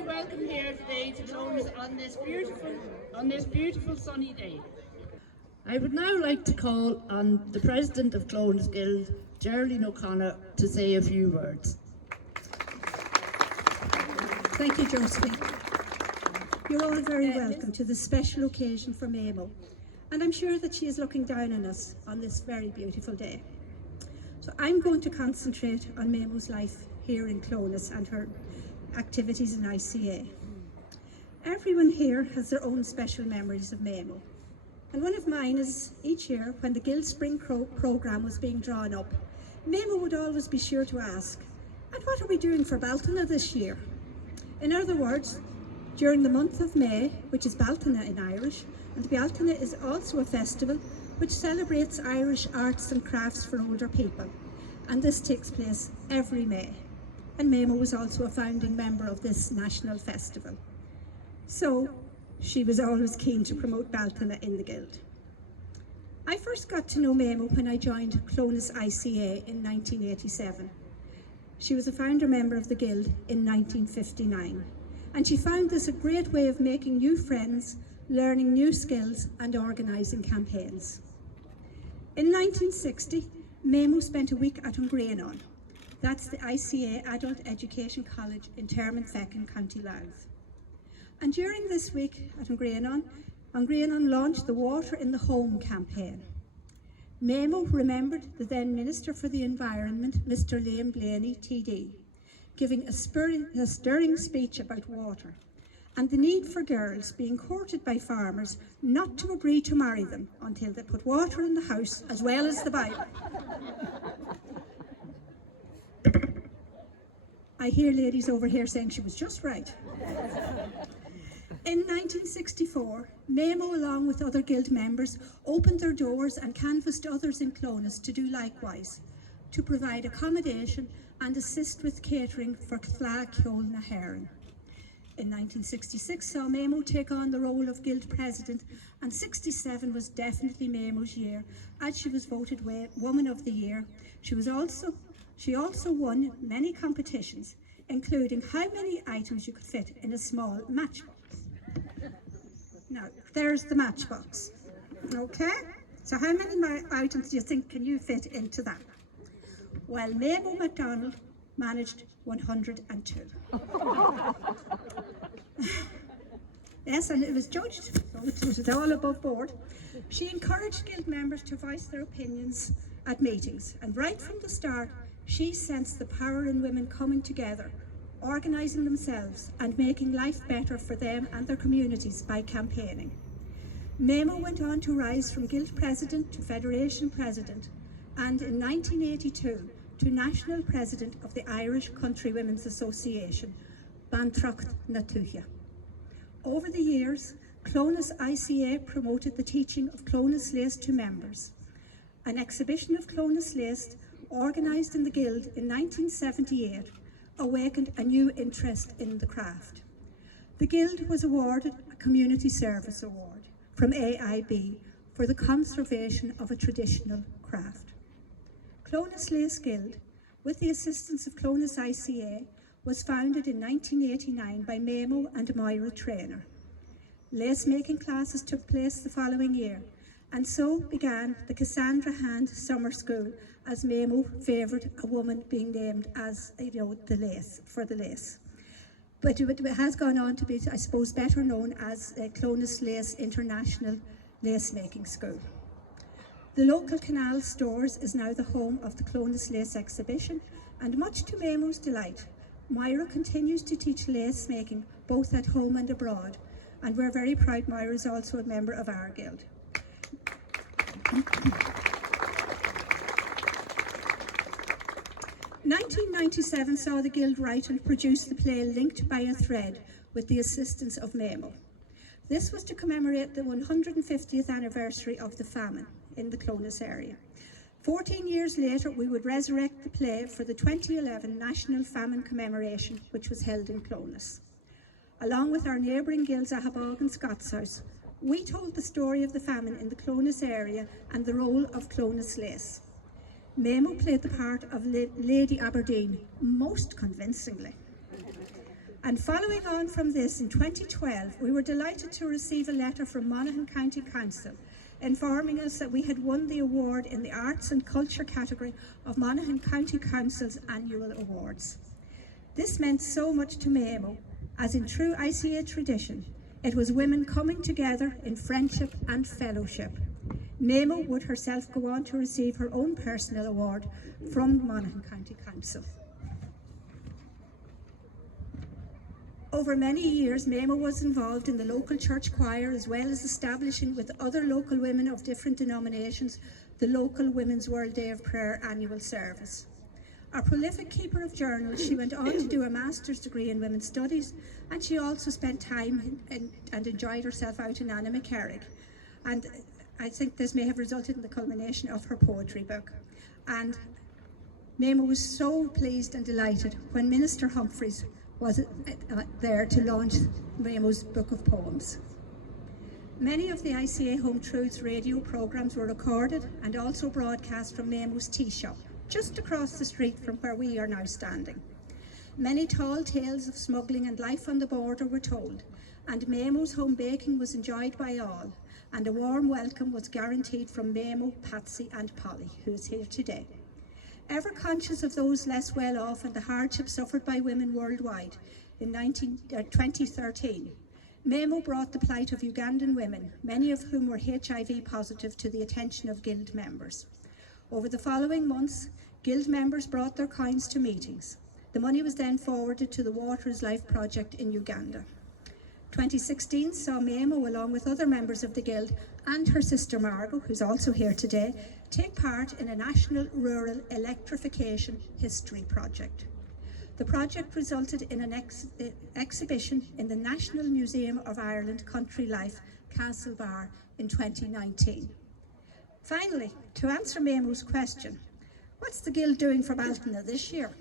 warmly welcome here today to Clones on this beautiful sunny day. I would now like to call on the President of Clones Guild, Geraldine O'Connor, to say a few words. Thank you, Josephine. You're all very welcome to this special occasion for Mamo, and I'm sure that she is looking down on us on this very beautiful day. So I'm going to concentrate on Mamo's life here in Clones and her activities in I.C.A. Everyone here has their own special memories of Mamo, and one of mine is each year when the Guild Spring programme was being drawn up, Mamo would always be sure to ask, "And what are we doing for Baltana this year?" In other words, during the month of May, which is Baltana in Irish, and Baltana is also a festival which celebrates Irish arts and crafts for older people, and this takes place every May. And Mamo was also a founding member of this national festival. So she was always keen to promote Baltana in the Guild. I first got to know Mamo when I joined Clones I.C.A. in 1987. She was a founder member of the Guild in 1959, and she found this a great way of making new friends, learning new skills and organising campaigns. In 1960, Mamo spent a week at Unveiling. That's the I.C.A. Adult Education College in Termonfeckin, County Louth. And during this week at Unveiling launched the Water in the Home campaign. Mamo remembered the then Minister for the Environment, Mr. Liam Blaney, TD, giving a stirring speech about water and the need for girls being courted by farmers not to agree to marry them until they put water in the house as well as the Bible. I hear ladies over here saying she was just right. In 1964, Mamo, along with other Guild members, opened their doors and canvassed others in Clones to do likewise, to provide accommodation and assist with catering for Clá Ceol na HÉireann. In 1966 saw Mamo take on the role of Guild President, and 67 was definitely Mamo's year, as she was voted Woman of the Year. She also won many competitions, including how many items you could fit in a small matchbox. Now, there's the matchbox. Okay, so how many items do you think can you fit into that? Well, McDonald managed 102. Yes, and it was judged, so it was all above board. She encouraged Guild members to voice their opinions at meetings, and right from the start, she sensed the power in women coming together, organising themselves and making life better for them and their communities by campaigning. Mamo went on to rise from Guild President to Federation President, and in 1982 to National President of the Irish Country Women's Association, Bantracht na Tuaithe. Over the years, Clones I.C.A. promoted the teaching of Clones Lace to members. An exhibition of Clones Lace, organised in the Guild in 1978, awakened a new interest in the craft. The Guild was awarded a Community Service Award from AIB for the conservation of a traditional craft. Clones Lace Guild, with the assistance of Clones I.C.A., was founded in 1989 by Mamo and Moira Traynor. Lace making classes took place the following year, and so began the Cassandra Hand Summer School, as Mamo favoured a woman being named as, the lace, for the lace. But it has gone on to be, I suppose, better known as Clones Lace International Lace Making School. The local Canal Stores is now the home of the Clones Lace exhibition, and much to Mamo's delight, Moira continues to teach lace making both at home and abroad, and we're very proud Moira is also a member of our Guild. 1997 saw the Guild write and produce the play Linked by a Thread with the assistance of Mamo. This was to commemorate the 150th anniversary of the famine in the Clones area. 14 years later, we would resurrect the play for the 2011 National Famine Commemoration, which was held in Clones. Along with our neighbouring guilds Abbey and Scotshouse, we told the story of the famine in the Clones area and the role of Clones Lace. Mamo played the part of Lady Aberdeen most convincingly. And following on from this, in 2012, we were delighted to receive a letter from Monaghan County Council informing us that we had won the award in the Arts and Culture category of Monaghan County Council's annual awards. This meant so much to Mayo, as in true I.C.A. tradition, it was women coming together in friendship and fellowship. Mayo would herself go on to receive her own personal award from Monaghan County Council. Over many years, Mayo was involved in the local church choir, as well as establishing with other local women of different denominations the local Women's World Day of Prayer annual service. A prolific keeper of journals, she went on to do a master's degree in women's studies, and she also spent time and enjoyed herself out in Annamecarrig. And I think this may have resulted in the culmination of her poetry book. And Mayo was so pleased and delighted when Minister Humphreys was there to launch Mayo's book of poems. Many of the I.C.A. Home Truths radio programmes were recorded and also broadcast from Mayo's tea shop, just across the street from where we are now standing. Many tall tales of smuggling and life on the border were told, and Mayo's home baking was enjoyed by all, and a warm welcome was guaranteed from Mayo, Patsy and Polly, who is here today. Ever conscious of those less well off and the hardships suffered by women worldwide, in 2013, Mayo brought the plight of Ugandan women, many of whom were HIV positive, to the attention of Guild members. Over the following months, Guild members brought their coins to meetings. The money was then forwarded to the Water is Life project in Uganda. 2016 saw Mayo, along with other members of the Guild and her sister Margot, who's also here today, take part in a national rural electrification history project. The project resulted in an exhibition in the National Museum of Ireland Country Life, Castlebar, in 2019. Finally, to answer Mayo's question, what's the Guild doing for Baltina this year?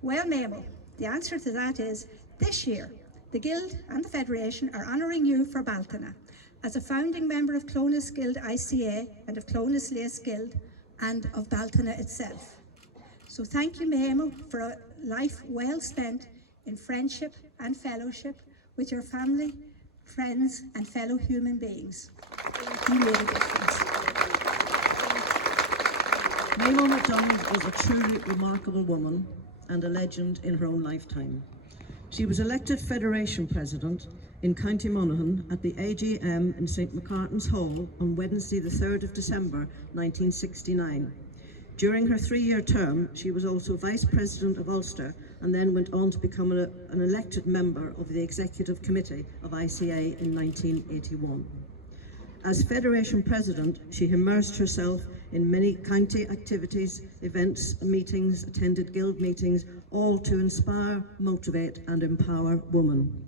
Well, Mayo, the answer to that is, this year, the Guild and the Federation are honouring you for Baltina as a founding member of Clonus Guild I.C.A. and of Clonus Lace Guild and of Baltina itself. So thank you, Mayo, for a life well spent in friendship and fellowship with your family, friends and fellow human beings. You made a difference. Mayo McDonald was a truly remarkable woman and a legend in her own lifetime. She was elected Federation President in County Monaghan at the AGM in St McCartan's Hall on Wednesday the 3rd of December 1969. During her 3-year term, she was also Vice President of Ulster and then went on to become an elected member of the Executive Committee of I.C.A. in 1981. As Federation President, she immersed herself in many county activities, events, meetings, attended Guild meetings, all to inspire, motivate and empower women.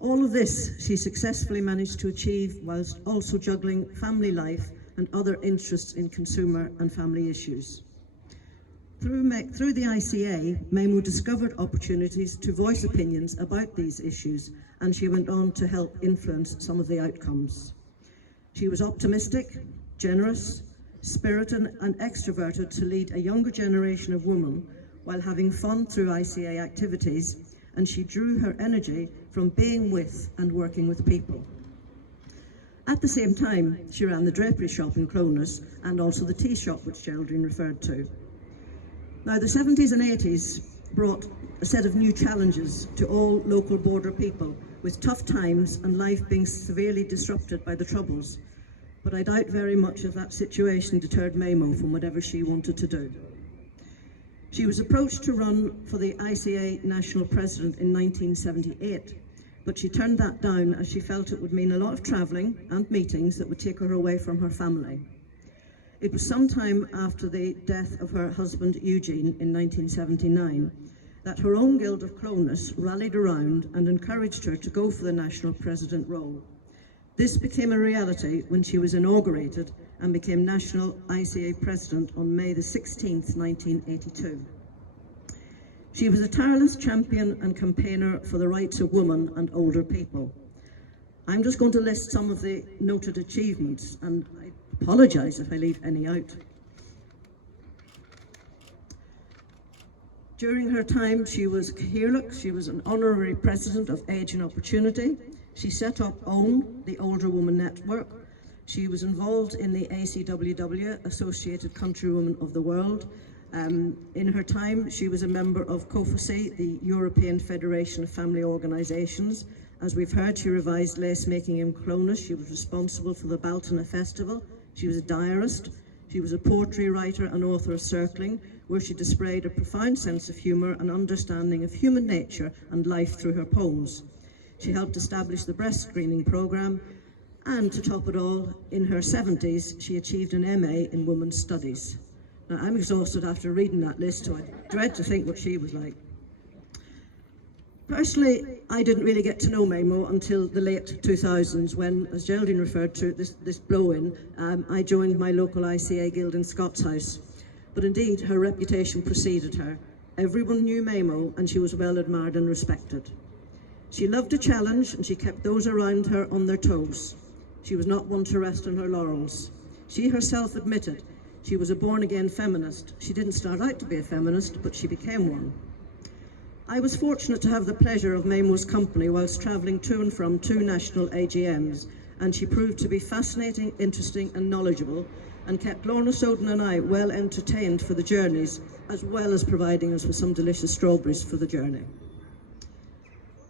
All of this she successfully managed to achieve whilst also juggling family life and other interests in consumer and family issues. Through the I.C.A., Mayo discovered opportunities to voice opinions about these issues, and she went on to help influence some of the outcomes. She was optimistic, generous, spirited and extroverted to lead a younger generation of women while having fun through I.C.A. activities, and she drew her energy from being with and working with people. At the same time, she ran the drapery shop in Clonus and also the tea shop which Geraldine referred to. Now, the 70s and 80s brought a set of new challenges to all local border people, with tough times and life being severely disrupted by the Troubles. But I doubt very much if that situation deterred Mayo from whatever she wanted to do. She was approached to run for the I.C.A. National President in 1978, but she turned that down as she felt it would mean a lot of travelling and meetings that would take her away from her family. It was some time after the death of her husband Eugene in 1979 that her own Guild of Clonus rallied around and encouraged her to go for the National President role. This became a reality when she was inaugurated and became National I.C.A. President on May the 16th, 1982. She was a tireless champion and campaigner for the rights of women and older people. I'm just going to list some of the noted achievements, and I apologise if I leave any out. During her time, she was Cahiarlacht. She was an honorary president of Age and Opportunity. She set up OWN, the Older Woman Network. She was involved in the ACWW, Associated Countrywomen of the World. In her time, she was a member of COFACI, the European Federation of Family Organisations. As we've heard, she revised lace making in Clonus. She was responsible for the Baltona Festival. She was a diarist. She was a poetry writer and author of Circling, where she displayed a profound sense of humour and understanding of human nature and life through her poems. She helped establish the breast screening programme, and to top it all, in her 70s, she achieved an MA in Women's Studies. Now, I'm exhausted after reading that list, so I dread to think what she was like. Personally, I didn't really get to know Mamo until the late 2000s when, as Geraldine referred to, this blow-in, I joined my local I.C.A. guild in Scots House. But indeed, her reputation preceded her. Everyone knew Mamo, and she was well admired and respected. She loved a challenge, and she kept those around her on their toes. She was not one to rest on her laurels. She herself admitted she was a born-again feminist. She didn't start out to be a feminist, but she became one. I was fortunate to have the pleasure of Mamo's company whilst travelling to and from 2 national AGMs, and she proved to be fascinating, interesting and knowledgeable, and kept Lorna Soden and I well entertained for the journeys, as well as providing us with some delicious strawberries for the journey.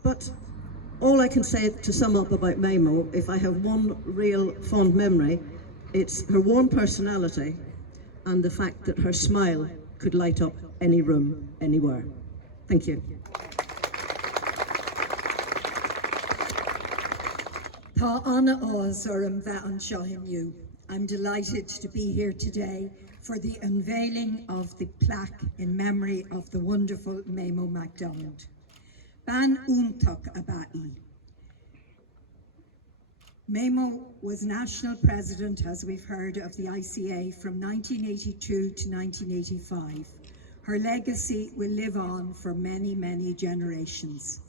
But all I can say to sum up about Mamo, if I have one real fond memory, it's her warm personality and the fact that her smile could light up any room, anywhere. Thank you. Tá Anna Oz or bheith an seo inniu. I'm delighted to be here today for the unveiling of the plaque in memory of the wonderful Mamo McDonald. Ban úntach Abbey. Mamo was national president, as we've heard, of the I.C.A. from 1982 to 1985. Her legacy will live on for many, many generations.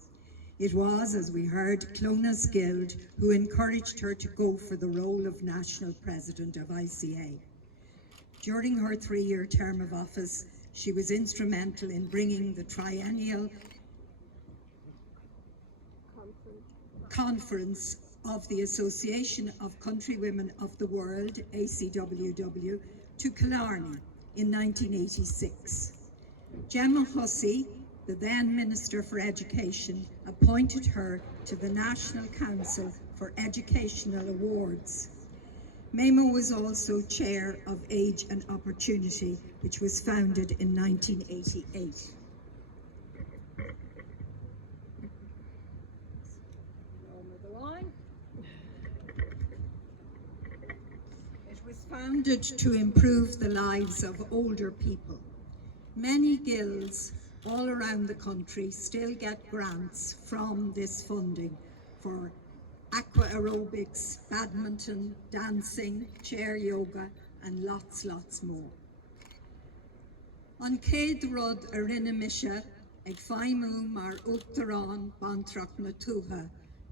It was, as we heard, Clona's Guild who encouraged her to go for the role of national president of I.C.A. During her 3-year term of office, she was instrumental in bringing the triennial conference of the Association of Countrywomen of the World, ACWW, to Killarney in 1986. Gemma Hussey, the then Minister for Education, appointed her to the National Council for Educational Awards. Mamo was also chair of Age and Opportunity, which was founded in 1988. It was founded to improve the lives of older people. Many guilds all around the country still get grants from this funding for aqua aerobics, badminton, dancing, chair yoga and lots more. An céad rud a rinne mise ag feimú mar uachtarán bantrach na tuatha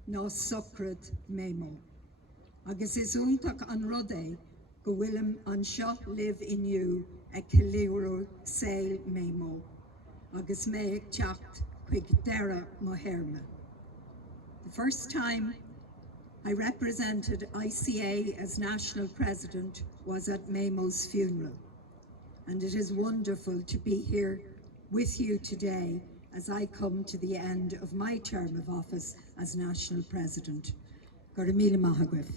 ná socrad Mamo. Agus is úntach an rud é go bhfuilm an seo live inniu ag cileadú saol Mamo. Agus mé ag teacht chuig deireadh mo Théarma. The first time I represented I.C.A. as national president was at Mamo's funeral, and it is wonderful to be here with you today as I come to the end of my term of office as national president. Gura míle maith agaibh.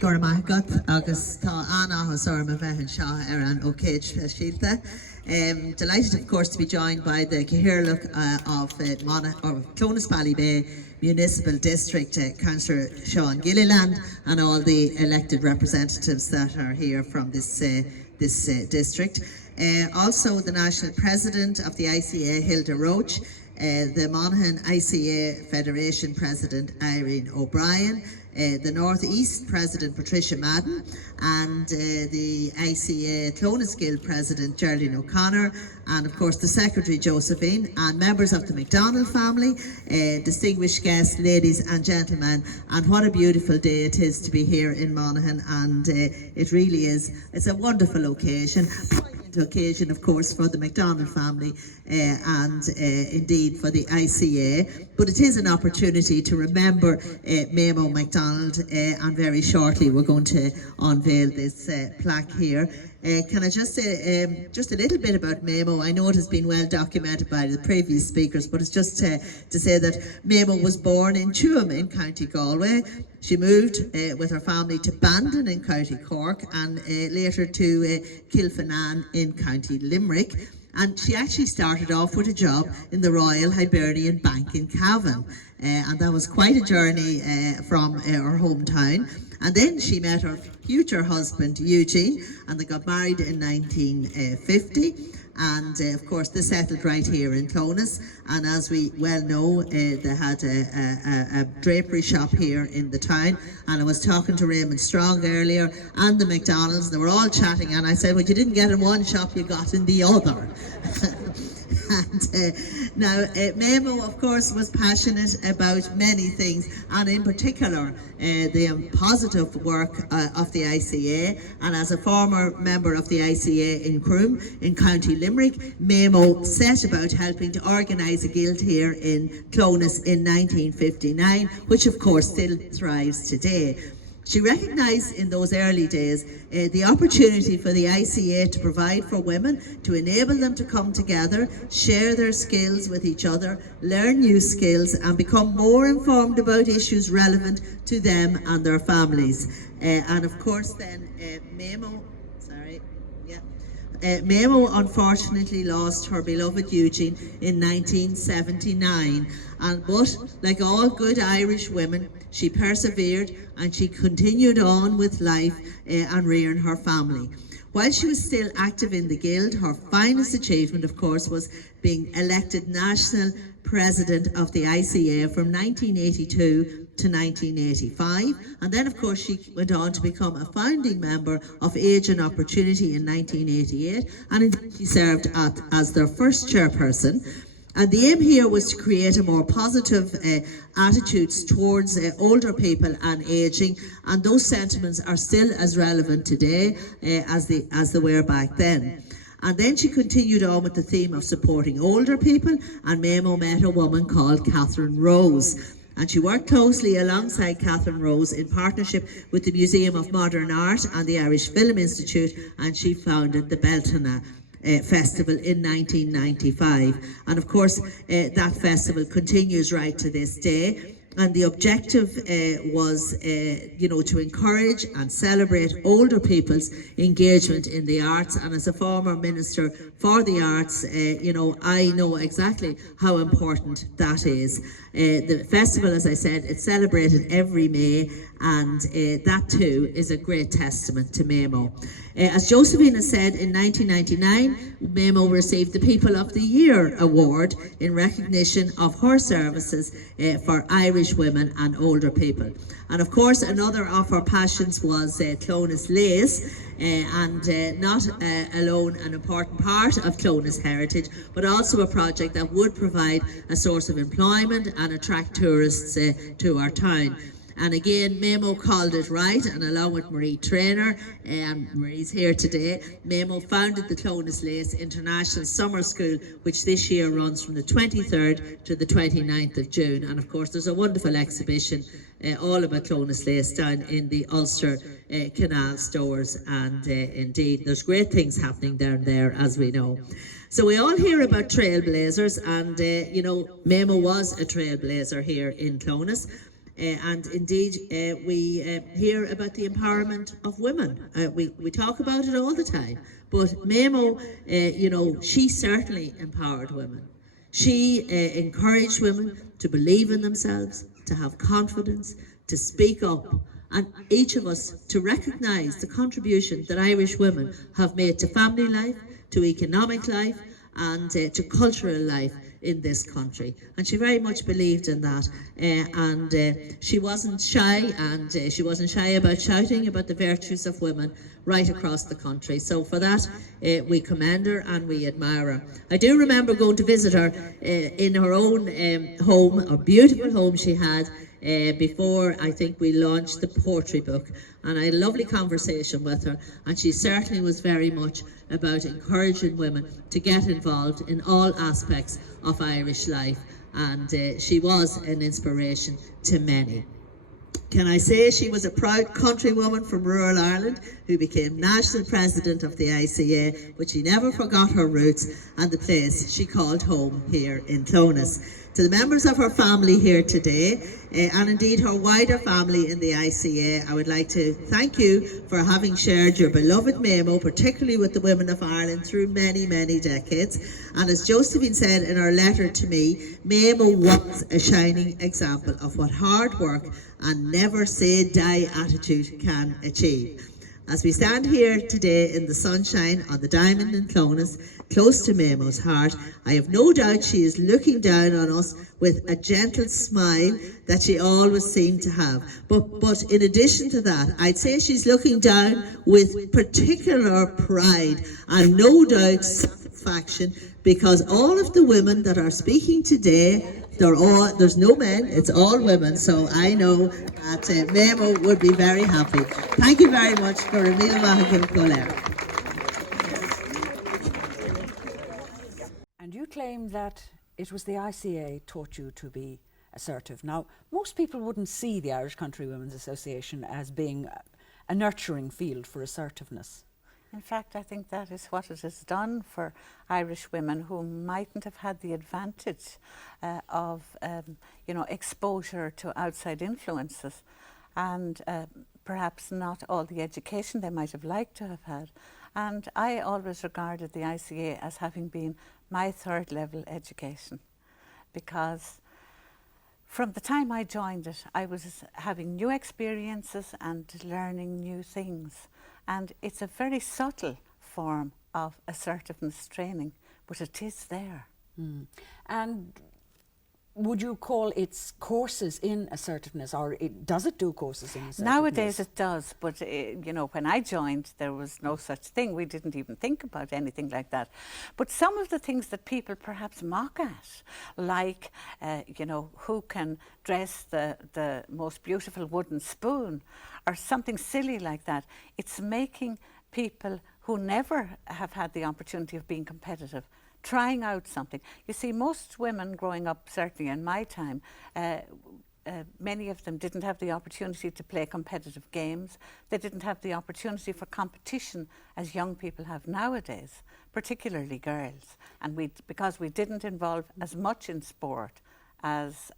Gura maith agat agus tá Anna has orm a bheith an seo ar an ócéid speisialta. Delighted, of course, to be joined by the Cahiarlacht of Clones Valley Bay Municipal District, Councillor Sean Gilliland, and all the elected representatives that are here from this district. Also the National President of the I.C.A, Hilda Roach, the Monaghan I.C.A Federation President Irene O'Brien, the North East President Patricia Madden, and the I.C.A. Clonus Guild President Geraldine O'Connor, and of course the Secretary Josephine, and members of the McDonald family, distinguished guests, ladies and gentlemen. And what a beautiful day it is to be here in Monaghan, and it really is. It's a wonderful occasion. Occasion, of course, for the McDonald family and indeed for the I.C.A. But it is an opportunity to remember Mamo McDonald, and very shortly we're going to unveil this plaque here. Can I just say just a little bit about Mamo? I know it has been well documented by the previous speakers, but it's just to say that Mamo was born in Tuam in County Galway. She moved with her family to Bandon in County Cork, and later to Kilfinane in County Limerick. And she actually started off with a job in the Royal Hibernian Bank in Cavan, and that was quite a journey from her hometown. And then she met her future husband Eugene, and they got married in 1950. And of course they settled right here in Clonus, and as we well know, they had a drapery shop here in the town. And I was talking to Raymond Strong earlier and the McDonalds, they were all chatting, and I said, well, you didn't get in one shop, you got in the other. And now Mamo, of course, was passionate about many things, and in particular the positive work of the I.C.A. And as a former member of the I.C.A. in Croom in County Limerick, Mamo set about helping to organise a guild here in Clonus in 1959, which of course still thrives today. She recognised in those early days the opportunity for the I.C.A. to provide for women, to enable them to come together, share their skills with each other, learn new skills, and become more informed about issues relevant to them and their families. And of course then Mamo unfortunately lost her beloved Eugene in 1979, but like all good Irish women, she persevered and she continued on with life and rearing her family. While she was still active in the Guild, her finest achievement, of course, was being elected National President of the I.C.A. from 1982 to 1985, and then of course she went on to become a founding member of Age and Opportunity in 1988, and indeed she served as their first chairperson. And the aim here was to create a more positive attitudes towards older people and ageing, and those sentiments are still as relevant today as they were back then. And then she continued on with the theme of supporting older people, and Mamo met a woman called Catherine Rose. And she worked closely alongside Catherine Rose in partnership with the Museum of Modern Art and the Irish Film Institute, and she founded the Beltana Festival in 1995. And of course that festival continues right to this day. And the objective was, to encourage and celebrate older people's engagement in the arts. And as a former Minister for the Arts, I know exactly how important that is. The festival, as I said, it's celebrated every May, and that too is a great testament to Mamo. As Josephine has said, in 1999, Mamo received the People of the Year award in recognition of her services for Irish women and older people. And of course, another of her passions was Clonus Lace, and not alone an important part of Clonus heritage, but also a project that would provide a source of employment and attract tourists to our town. And again, Mamo called it right, and along with Marie Traynor, and Marie's here today, Mamo founded the Clonus Lace International Summer School, which this year runs from the 23rd to the 29th of June. And of course, there's a wonderful exhibition all about Clonus Lace down in the Ulster Canal stores, and indeed, there's great things happening down there, as we know. So we all hear about trailblazers, and Mamo was a trailblazer here in Clonus. And indeed, we hear about the empowerment of women. We talk about it all the time, but Mamo, she certainly empowered women. She encouraged women to believe in themselves, to have confidence, to speak up, and each of us to recognise the contribution that Irish women have made to family life, to economic life, and to cultural life in this country. And she very much believed in that. She wasn't shy, and she wasn't shy about shouting about the virtues of women right across the country. So for that, we commend her and we admire her. I do remember going to visit her in her own home, a beautiful home she had, before I think we launched the poetry book, and I had a lovely conversation with her, and she certainly was very much about encouraging women to get involved in all aspects of Irish life, and she was an inspiration to many. Can I say she was a proud countrywoman from rural Ireland who became national president of the I.C.A, but she never forgot her roots and the place she called home here in Clones. To the members of her family here today, and indeed her wider family in the I.C.A, I would like to thank you for having shared your beloved Mamo, particularly with the women of Ireland, through many, many decades. And as Josephine said in her letter to me, Mamo was a shining example of what hard work and never say die attitude can achieve. As we stand here today in the sunshine on the diamond in Clones, close to Mamo's heart, I have no doubt she is looking down on us with a gentle smile that she always seemed to have. But in addition to that, I'd say she's looking down with particular pride and no doubt satisfaction, because all of the women that are speaking today, there's no men, it's all women, so I know that Mamo would be very happy. Thank you very much for a meal Mahakim. And you claim that it was the I.C.A. taught you to be assertive. Now, most people wouldn't see the Irish Countrywomen's Association as being a nurturing field for assertiveness. In fact, I think that is what it has done for Irish women who mightn't have had the advantage of exposure to outside influences, and perhaps not all the education they might have liked to have had. And I always regarded the I.C.A. as having been my third level education, because from the time I joined it, I was having new experiences and learning new things. And it's a very subtle form of assertiveness training, but it is there. Mm. And would you call its courses in assertiveness, or does it do courses in assertiveness? Nowadays it does, but when I joined, there was no such thing. We didn't even think about anything like that. But some of the things that people perhaps mock at, like, who can dress the most beautiful wooden spoon, or something silly like that, it's making people who never have had the opportunity of being competitive trying out something. You see, most women growing up, certainly in my time, many of them didn't have the opportunity to play competitive games. They didn't have the opportunity for competition as young people have nowadays, particularly girls. And because we didn't involve as much in sport as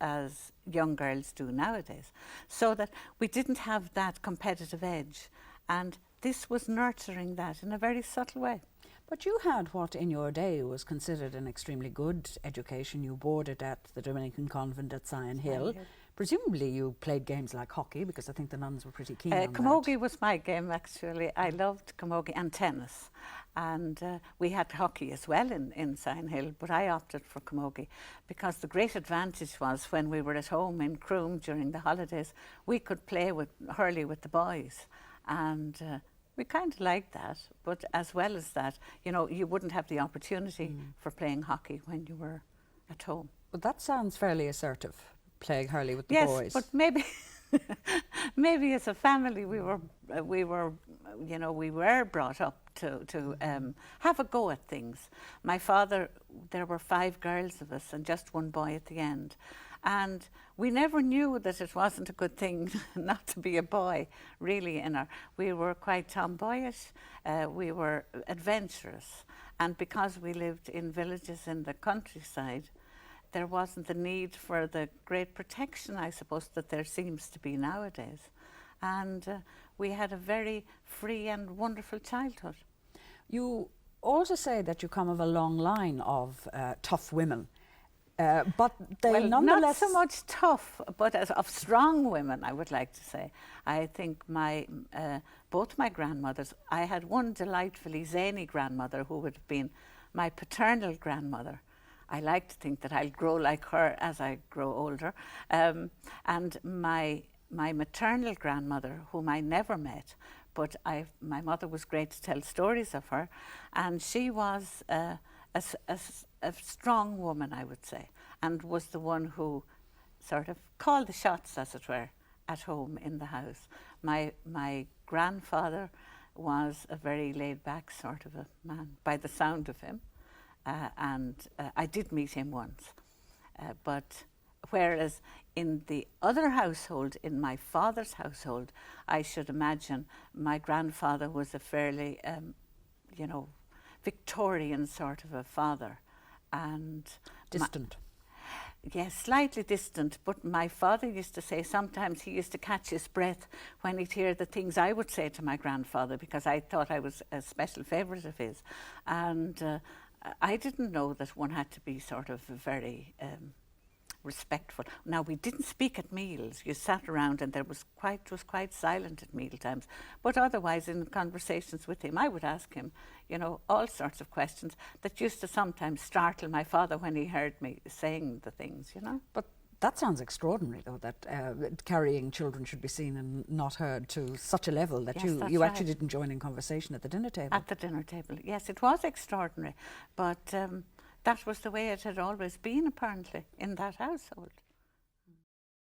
young girls do nowadays. So that we didn't have that competitive edge. And this was nurturing that in a very subtle way. But you had what in your day was considered an extremely good education. You boarded at the Dominican convent at Sion Hill. Presumably you played games like hockey, because I think the nuns were pretty keen on camogie that. was my game, actually. I loved camogie and tennis. And we had hockey as well in Sion Hill, but I opted for camogie because the great advantage was when we were at home in Croom during the holidays, we could play hurley with the boys. And we kind of liked that, but as well as that, you wouldn't have the opportunity for playing hockey when you were at home. But that sounds fairly assertive, playing hurley with the Yes, boys. but maybe as a family we were brought up to have a go at things. My father, there were 5 girls of us and just 1 boy at the end. And we never knew that it wasn't a good thing not to be a boy, really. We were quite tomboyish, we were adventurous. And because we lived in villages in the countryside, there wasn't the need for the great protection, I suppose, that there seems to be nowadays. And we had a very free and wonderful childhood. You also say that you come of a long line of tough women. But they nonetheless... Not so much tough, but of strong women, I would like to say. I think both my grandmothers, I had one delightfully zany grandmother who would have been my paternal grandmother. I like to think that I'll grow like her as I grow older. And my maternal grandmother, whom I never met, but my mother was great to tell stories of her, and she was a strong woman, I would say, and was the one who sort of called the shots, as it were, at home in the house. My grandfather was a very laid-back sort of a man, by the sound of him, and I did meet him once. But whereas in the other household, in my father's household, I should imagine my grandfather was a fairly, you know, Victorian sort of a father, and Distant. yes, slightly distant, but my father used to say sometimes he used to catch his breath when he'd hear the things I would say to my grandfather, because I thought I was a special favourite of his. And I didn't know that one had to be sort of very respectful. Now, we didn't speak at meals. You sat around and it was quite silent at meal times. But otherwise, in conversations with him, I would ask him, you know, all sorts of questions that used to sometimes startle my father when he heard me saying the things, you know. But that sounds extraordinary, though, that carrying children should be seen and not heard to such a level that Yes, you that's actually right. didn't join in conversation at the dinner table. At the dinner table, yes, it was extraordinary. But that was the way it had always been, apparently, in that household.